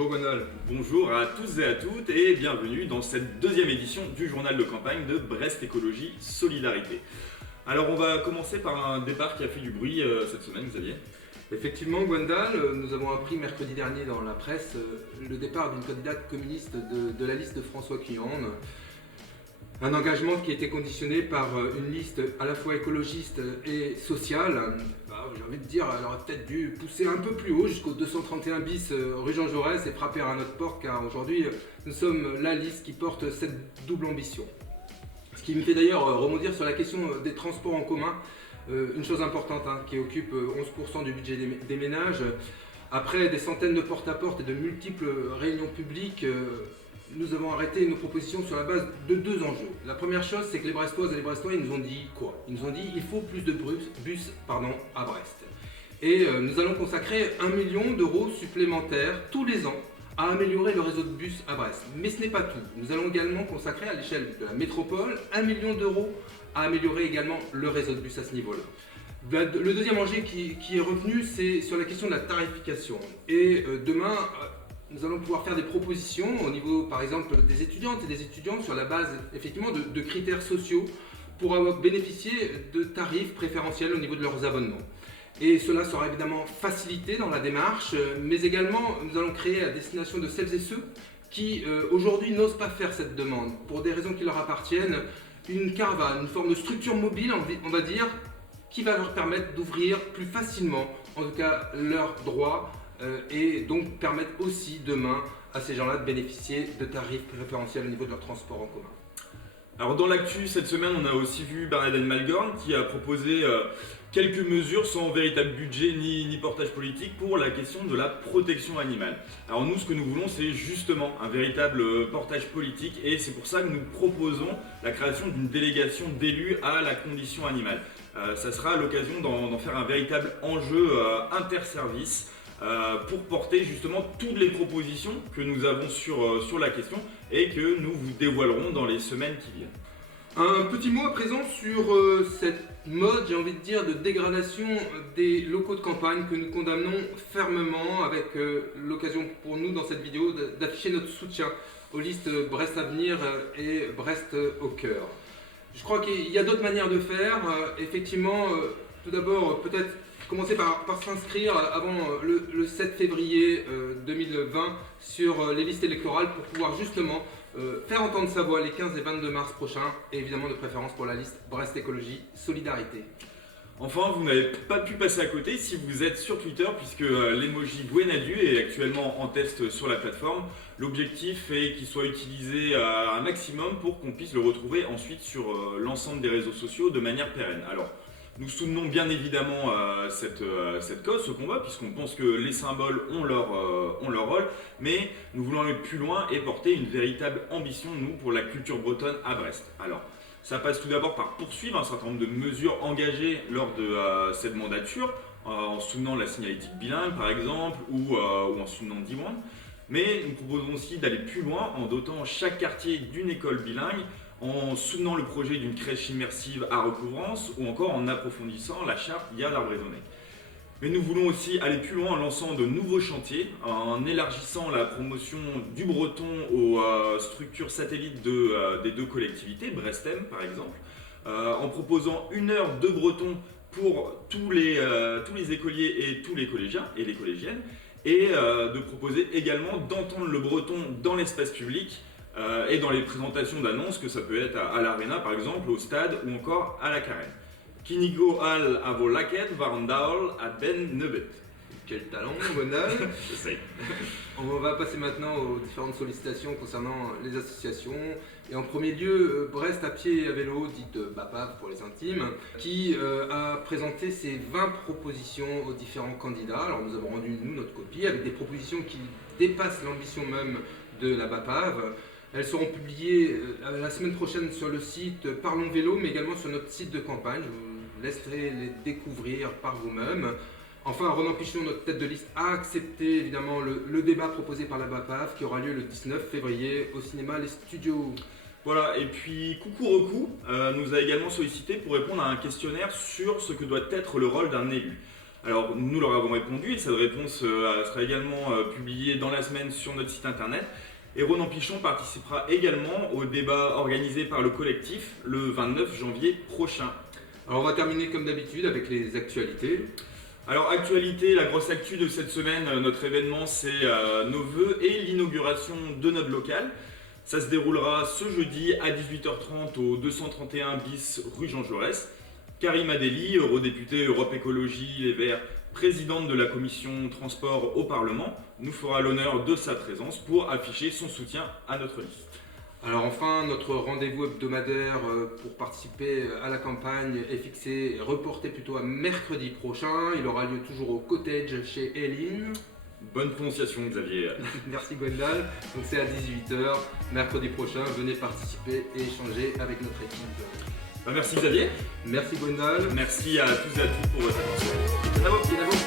Bonjour Gonal. Bonjour à tous et à toutes et bienvenue dans cette deuxième édition du journal de campagne de Brest Écologie Solidarité. Alors on va commencer par un départ qui a fait du bruit cette semaine, Xavier. Effectivement Gwendal, nous avons appris mercredi dernier dans la presse le départ d'une candidate communiste de la liste de François Cuillanne. Un engagement qui était conditionné par une liste à la fois écologiste et sociale. J'ai envie de dire, elle aurait peut-être dû pousser un peu plus haut jusqu'au 231 bis rue Jean Jaurès et frapper à notre porte, car aujourd'hui nous sommes la liste qui porte cette double ambition. Ce qui me fait d'ailleurs rebondir sur la question des transports en commun, une chose importante qui occupe 11% du budget des ménages. Après des centaines de porte-à-porte et de multiples réunions publiques, nous avons arrêté nos propositions sur la base de deux enjeux. La première chose, c'est que les Brestoises et les Brestois, ils nous ont dit quoi? Ils nous ont dit il faut plus de bus à Brest. Et nous allons consacrer 1 million d'euros supplémentaires tous les ans à améliorer le réseau de bus à Brest. Mais ce n'est pas tout. Nous allons également consacrer à l'échelle de la métropole 1 million d'euros à améliorer également le réseau de bus à ce niveau-là. Le deuxième enjeu qui est retenu, c'est sur la question de la tarification. Et demain, nous allons pouvoir faire des propositions au niveau, par exemple, des étudiantes et des étudiants sur la base, effectivement, de critères sociaux pour avoir bénéficié de tarifs préférentiels au niveau de leurs abonnements. Et cela sera évidemment facilité dans la démarche, mais également, nous allons créer à destination de celles et ceux qui, aujourd'hui, n'osent pas faire cette demande pour des raisons qui leur appartiennent, une caravane, une forme de structure mobile, on va dire, qui va leur permettre d'ouvrir plus facilement, en tout cas, leurs droits, et donc permettre aussi demain à ces gens-là de bénéficier de tarifs préférentiels au niveau de leur transport en commun. Alors dans l'actu cette semaine, on a aussi vu Bernadette Malgorn qui a proposé quelques mesures sans véritable budget ni portage politique pour la question de la protection animale. Alors nous, ce que nous voulons, c'est justement un véritable portage politique et c'est pour ça que nous proposons la création d'une délégation d'élus à la condition animale. Ça sera l'occasion d'en faire un véritable enjeu interservice pour porter justement toutes les propositions que nous avons sur la question et que nous vous dévoilerons dans les semaines qui viennent. Un petit mot à présent sur cette mode, j'ai envie de dire, de dégradation des locaux de campagne que nous condamnons fermement, avec l'occasion pour nous dans cette vidéo d'afficher notre soutien aux listes Brest Avenir et Brest au cœur. Je crois qu'il y a d'autres manières de faire. Effectivement, tout d'abord, peut-être commencer par s'inscrire avant le 7 février 2020 sur les listes électorales pour pouvoir justement faire entendre sa voix les 15 et 22 mars prochains, et évidemment de préférence pour la liste Brest Écologie Solidarité. Enfin, vous n'avez pas pu passer à côté si vous êtes sur Twitter, puisque l'emoji Gwenadu est actuellement en test sur la plateforme. L'objectif est qu'il soit utilisé un maximum pour qu'on puisse le retrouver ensuite sur l'ensemble des réseaux sociaux de manière pérenne. Alors, nous soutenons bien évidemment cette cause, ce combat, puisqu'on pense que les symboles ont leur rôle, mais nous voulons aller plus loin et porter une véritable ambition, nous, pour la culture bretonne à Brest. Alors, ça passe tout d'abord par poursuivre un certain nombre de mesures engagées lors de cette mandature, en soutenant la signalétique bilingue par exemple, ou en soutenant Diwan. Mais nous proposons aussi d'aller plus loin en dotant chaque quartier d'une école bilingue, en soutenant le projet d'une crèche immersive à recouvrance ou encore en approfondissant la charte Yad Arbrezonec. Mais nous voulons aussi aller plus loin en lançant de nouveaux chantiers, en élargissant la promotion du breton aux structures satellites des deux collectivités, Brestem par exemple, en proposant 1 heure de breton pour tous les écoliers et tous les collégiens et les collégiennes, et de proposer également d'entendre le breton dans l'espace public, et dans les présentations d'annonces, que ça peut être à l'Arena par exemple, au stade ou encore à la Carène. Kinigo al avo laket varandaol à ben nebet. Quel talent, Gonal. J'essaye. On va passer maintenant aux différentes sollicitations concernant les associations. Et en premier lieu, Brest à pied et à vélo, dite BAPAV pour les intimes, qui a présenté ses 20 propositions aux différents candidats. Alors nous avons rendu, nous, notre copie, avec des propositions qui dépassent l'ambition même de la BAPAV. Elles seront publiées la semaine prochaine sur le site Parlons Vélo, mais également sur notre site de campagne. Je vous laisserai les découvrir par vous-même. Enfin, Ronan Pichon, notre tête de liste, a accepté évidemment le débat proposé par la BAPAV qui aura lieu le 19 février au cinéma Les Studios. Voilà, et puis Coucou Recou nous a également sollicité pour répondre à un questionnaire sur ce que doit être le rôle d'un élu. Alors nous leur avons répondu et cette réponse sera également publiée dans la semaine sur notre site internet. Et Ronan Pichon participera également au débat organisé par le collectif le 29 janvier prochain. Alors on va terminer comme d'habitude avec les actualités. Alors actualité, la grosse actu de cette semaine, notre événement c'est nos vœux et l'inauguration de notre local. Ça se déroulera ce jeudi à 18h30 au 231 bis rue Jean Jaurès. Karim Adeli, eurodéputée Europe Écologie Les Verts, présidente de la commission transport au Parlement, nous fera l'honneur de sa présence pour afficher son soutien à notre liste. Alors enfin, notre rendez-vous hebdomadaire pour participer à la campagne est reporté plutôt à mercredi prochain. Il aura lieu toujours au cottage chez Hélène. Bonne prononciation Xavier. Merci Gwendal. Donc c'est à 18h, mercredi prochain. Venez participer et échanger avec notre équipe. Merci Xavier. Merci Gwendal. Merci à tous et à toutes pour votre attention.